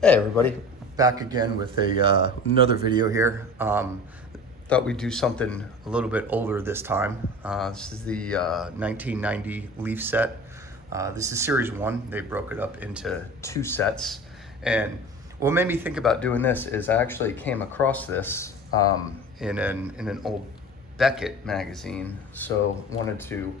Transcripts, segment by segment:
Hey everybody, back again with another video here. Thought we'd do something a little bit older this time. This is the 1990 Leaf set. This is series one. They broke it up into two sets. And what made me think about doing this is I actually came across this in an old Beckett magazine. So wanted to,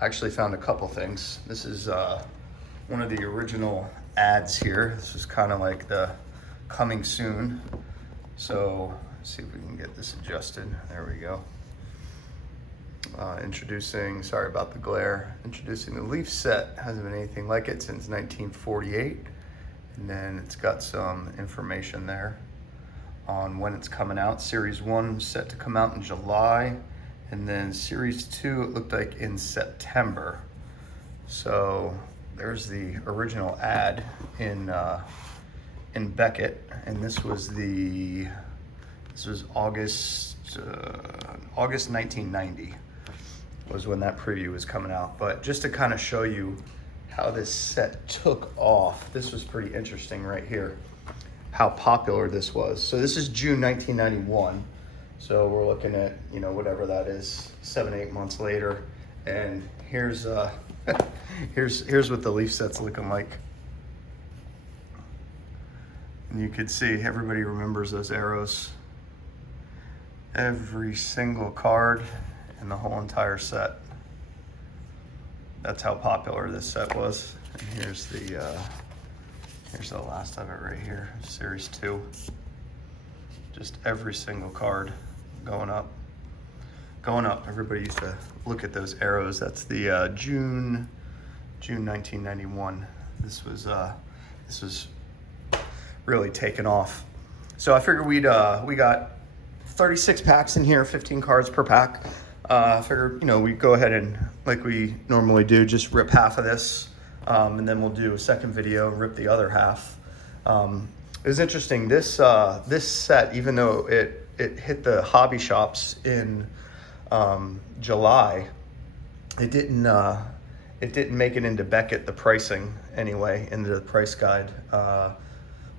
actually found a couple things. This is one of the original ads here. This is kind of like the coming soon. So let's see if we can get this adjusted. There we go. Introducing, sorry about the glare, introducing the Leaf set. Hasn't been anything like it since 1948. And then it's got some information there on when it's coming out. Series one set to come out in July. And then series two, it looked like in September. So there's the original ad in Beckett, and this was August 1990 was when that preview was coming out. But just to kind of show you how this set took off, this was pretty interesting right here, how popular this was. So this is June 1991. So we're looking at, whatever that is, 7-8 months later, and here's here's what the Leaf set's looking like. And you could see everybody remembers those arrows. Every single card in the whole entire set. That's how popular this set was. And here's the last of it right here, series two. Just every single card going up. Everybody used to look at those arrows. That's the June 1991. This was really taken off. So I figured we got 36 packs in here, 15 cards per pack. I figured we'd go ahead and, like we normally do, just rip half of this, and then we'll do a second video and rip the other half. It was interesting. This set, even though it hit the hobby shops in July, it didn't make it into Beckett, the pricing anyway, into the price guide,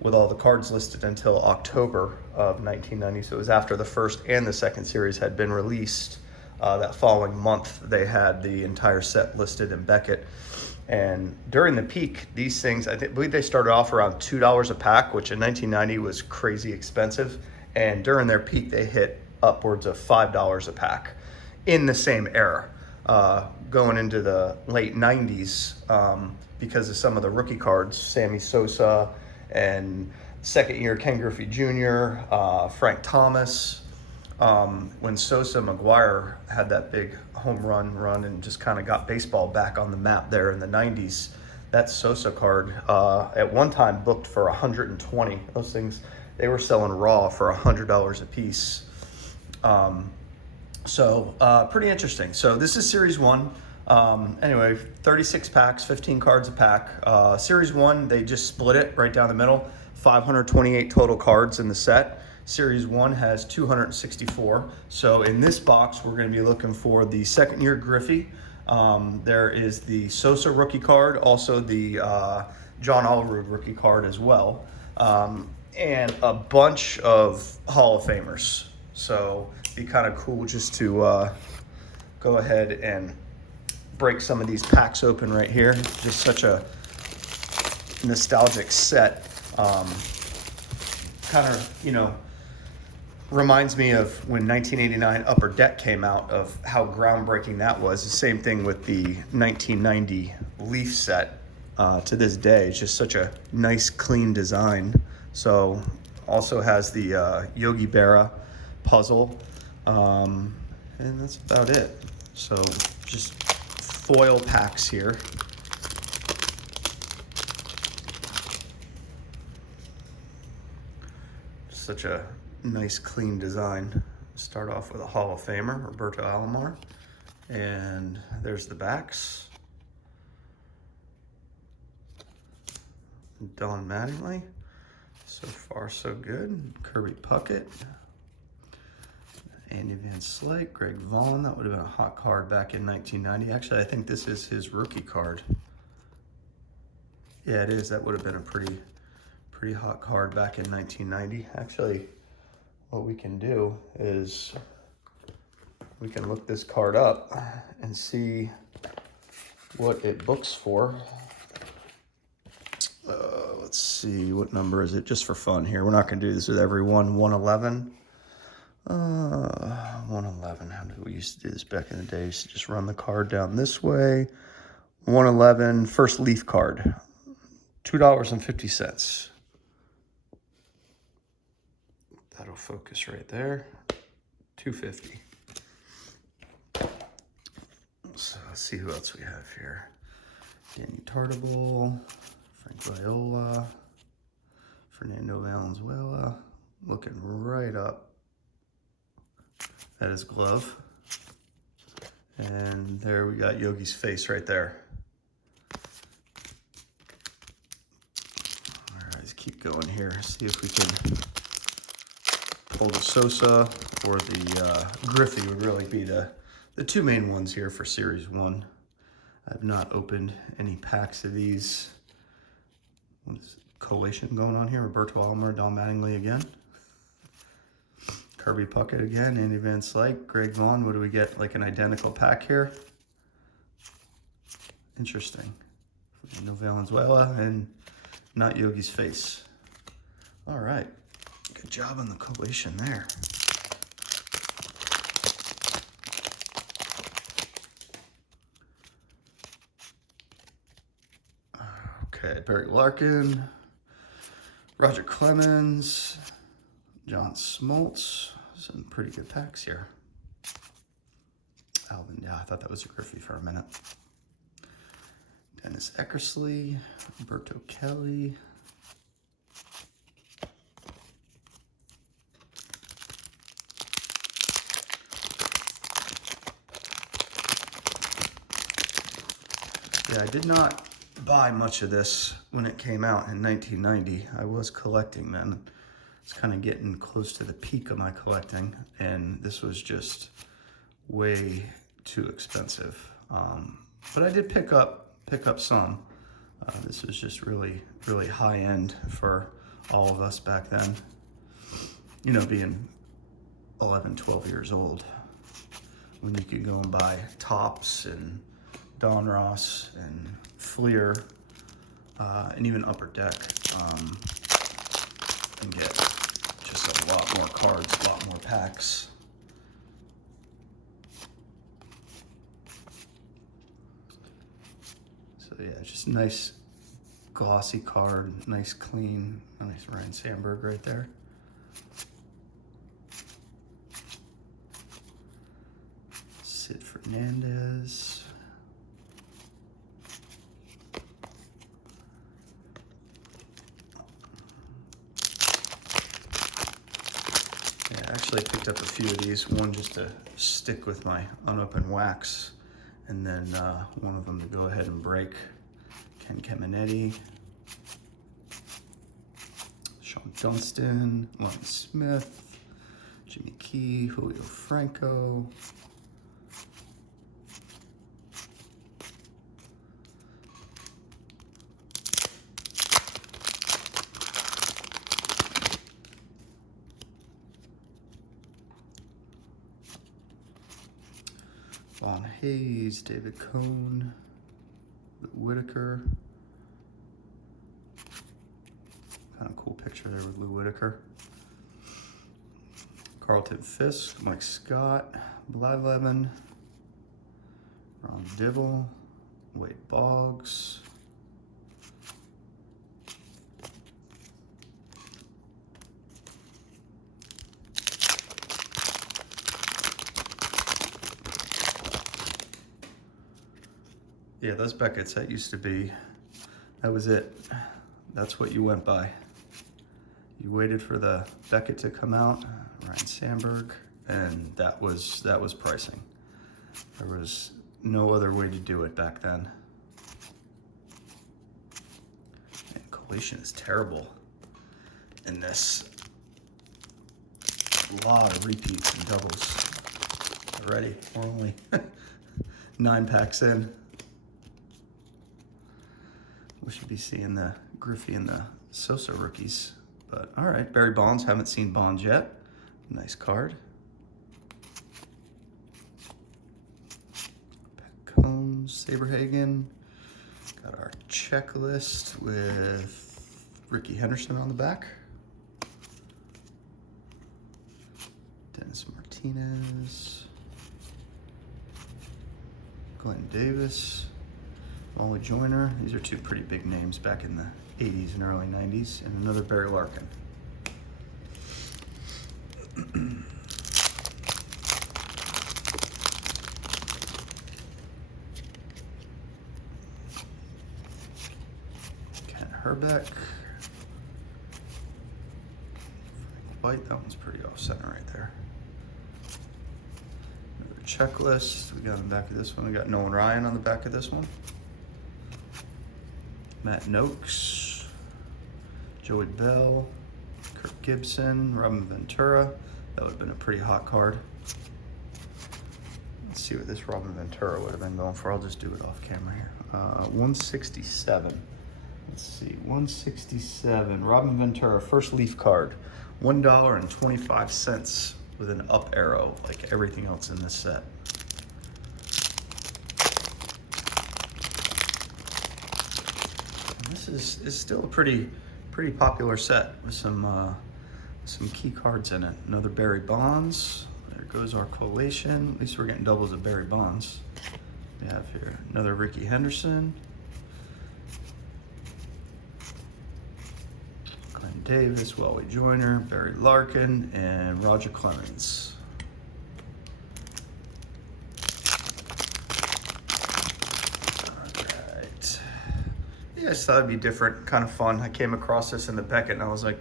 with all the cards listed until October of 1990. So it was after the first and the second series had been released. That following month, they had the entire set listed in Beckett. And during the peak, these things, I believe they started off around $2 a pack, which in 1990 was crazy expensive. And during their peak, they hit upwards of $5 a pack in the same era. Going into the late 90s, because of some of the rookie cards, Sammy Sosa and second year Ken Griffey Jr., Frank Thomas. When Sosa McGuire had that big home run and just kind of got baseball back on the map there in the 90s, that Sosa card at one time booked for $120. Those things, they were selling raw for $100 a piece. So pretty interesting. So this is series one. Anyway, 36 packs, 15 cards a pack. Series one, they just split it right down the middle. 528 total cards in the set. Series one has 264. So in this box, we're going to be looking for the second year Griffey. There is the Sosa rookie card, also the John Olerud rookie card as well, and a bunch of Hall of Famers. So it'd be kind of cool just to go ahead and break some of these packs open right here. Just such a nostalgic set. Kind of, reminds me of when 1989 Upper Deck came out, of how groundbreaking that was. The same thing with the 1990 Leaf set. To this day, it's just such a nice, clean design. So also has the Yogi Berra puzzle, and that's about it. So just foil packs here. Such a nice, clean design. Start off with a Hall of Famer, Roberto Alomar, and there's the backs. Don Mattingly, so far so good. Kirby Puckett, Andy Van Slyke, Greg Vaughn. That would have been a hot card back in 1990. Actually, I think this is his rookie card. Yeah, it is. That would have been a pretty Pretty hot card back in 1990. Actually, what we can do is we can look this card up and see what it books for. Let's see, what number is it? Just for fun here. We're not going to do this with every one. 111. 111. How did we used to do this back in the day? Used to just run the card down this way. 111, first leaf card. $2.50. That'll focus right there. $2.50. So let's see who else we have here. Danny Tartable, Frank Viola, Fernando Valenzuela, looking right up at his glove. And there we got Yogi's face right there. All right, let's keep going here. See if we can pull the Sosa or the Griffey would really be the two main ones here for Series 1. I've not opened any packs of these. What is collation going on here? Roberto Alomar, Don Mattingly again. Kirby Puckett again, Andy Van Slyke, Greg Vaughn. What do we get? Like an identical pack here? Interesting. No Valenzuela and not Yogi's face. All right. Good job on the collation there. Okay, Barry Larkin, Roger Clemens, John Smoltz. Some pretty good packs here. Alvin, yeah, I thought that was a Griffey for a minute. Dennis Eckersley, Roberto Kelly. Yeah, I did not buy much of this when it came out in 1990. I was collecting then. It's kind of getting close to the peak of my collecting, and this was just way too expensive. But I did pick up some. This was just really, really high end for all of us back then. You know, being 11, 12 years old, when you could go and buy Topps and Don Ross and Fleer, and even Upper Deck, and get just a lot more cards, a lot more packs. So yeah, just nice glossy card, nice clean, nice Ryan Sandberg right there. Sid Fernandez. I actually picked up a few of these, one just to stick with my unopened wax, and then one of them to go ahead and break. Ken Caminetti, Sean Dunston, Lon Smith, Jimmy Key, Julio Franco. Vaughn Hayes, David Cohn, Whitaker. Kind of cool picture there with Lou Whitaker. Carlton Fisk, Mike Scott, Blyleven, Ron Dibble, Wade Boggs. Yeah, those Becketts, that used to be, that was it. That's what you went by. You waited for the Beckett to come out, Ryan Sandberg, and that was pricing. There was no other way to do it back then. And collation is terrible in this. A lot of repeats and doubles already. We're only 9 packs in. We should be seeing the Griffey and the Sosa rookies. But all right, Barry Bonds, haven't seen Bonds yet. Nice card. Combs, Saberhagen. Got our checklist with Ricky Henderson on the back. Dennis Martinez. Glenn Davis. Molly Joyner. These are two pretty big names back in the 80s and early 90s. And another Barry Larkin. Herbeck. White, that one's pretty off center right there. Another checklist. We got on the back of this one. We got Nolan Ryan on the back of this one. Matt Noakes. Joey Bell. Kirk Gibson. Robin Ventura. That would have been a pretty hot card. Let's see what this Robin Ventura would have been going for. I'll just do it off camera here. 167. Let's see, 167. Robin Ventura, first leaf card. $1.25 with an up arrow, like everything else in this set. And this is still a pretty popular set with some key cards in it. Another Barry Bonds. There goes our collation. At least we're getting doubles of Barry Bonds. We have here another Ricky Henderson. Davis, Wally Joyner, Barry Larkin, and Roger Clemens. All right. Yeah, I just thought it'd be different, kind of fun. I came across this in the Beckett, and I was like,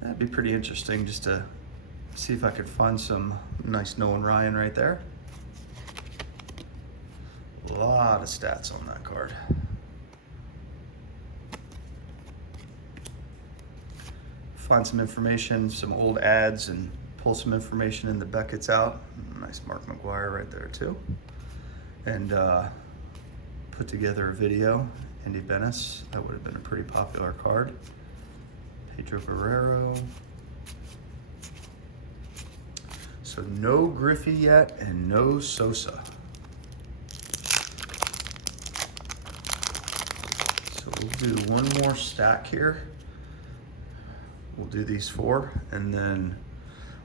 that'd be pretty interesting just to see if I could find some nice Nolan Ryan right there. A lot of stats on that card. Find some information, some old ads, and pull some information in the Beckett's out. Nice Mark McGuire right there too. And put together a video. Andy Bennis, that would have been a pretty popular card. Pedro Guerrero. So no Griffey yet and no Sosa. So we'll do one more stack here. We'll do these four, and then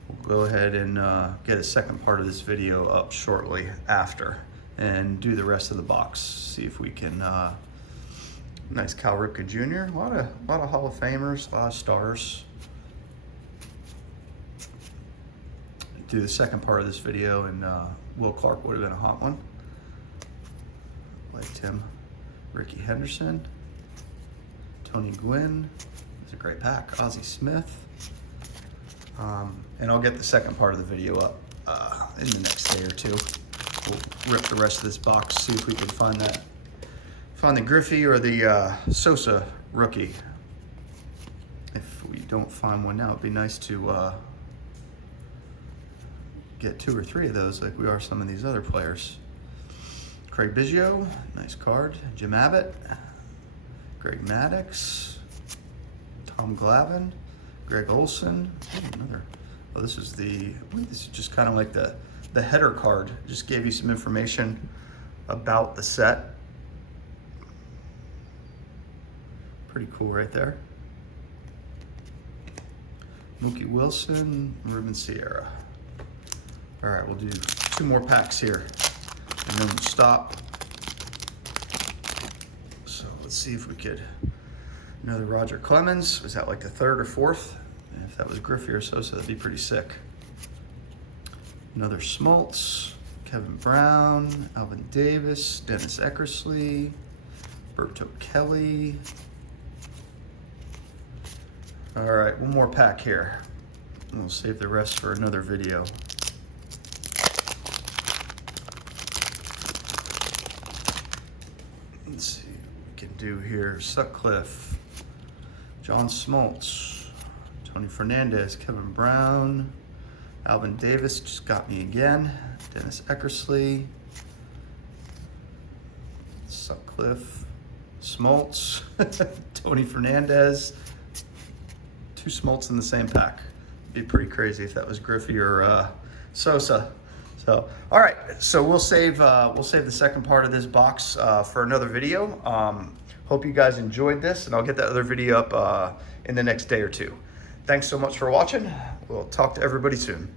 we'll go ahead and get a second part of this video up shortly after and do the rest of the box. See if we can, nice Cal Ripken Jr., a lot of Hall of Famers, a lot of stars. Do the second part of this video, and Will Clark would have been a hot one. Liked him. Ricky Henderson, Tony Gwynn. It's a great pack. Ozzie Smith. And I'll get the second part of the video up in the next day or two. We'll rip the rest of this box, see if we can find the Griffey or the Sosa rookie. If we don't find one now, it'd be nice to get 2 or 3 of those like we are some of these other players. Craig Biggio, nice card. Jim Abbott, Greg Maddux, Tom Glavine, Greg Olson. Another. Oh, this is just kind of like the header card. Just gave you some information about the set. Pretty cool right there. Mookie Wilson, Ruben Sierra. All right, we'll do 2 more packs here, and then we'll stop. So let's see if we could. Another Roger Clemens. Was that like the 3rd or 4th? And if that was Griffey or Sosa, that'd be pretty sick. Another Smoltz, Kevin Brown, Alvin Davis, Dennis Eckersley, Berto Kelly. All right, one more pack here. And we'll save the rest for another video. Let's see what we can do here. Sutcliffe, John Smoltz, Tony Fernandez, Kevin Brown, Alvin Davis just got me again, Dennis Eckersley, Sutcliffe, Smoltz, Tony Fernandez, 2 smolts in the same pack. Be pretty crazy if that was Griffey or Sosa. So, all right, so we'll save the second part of this box for another video. Hope you guys enjoyed this, and I'll get that other video up in the next day or two. Thanks so much for watching. We'll talk to everybody soon.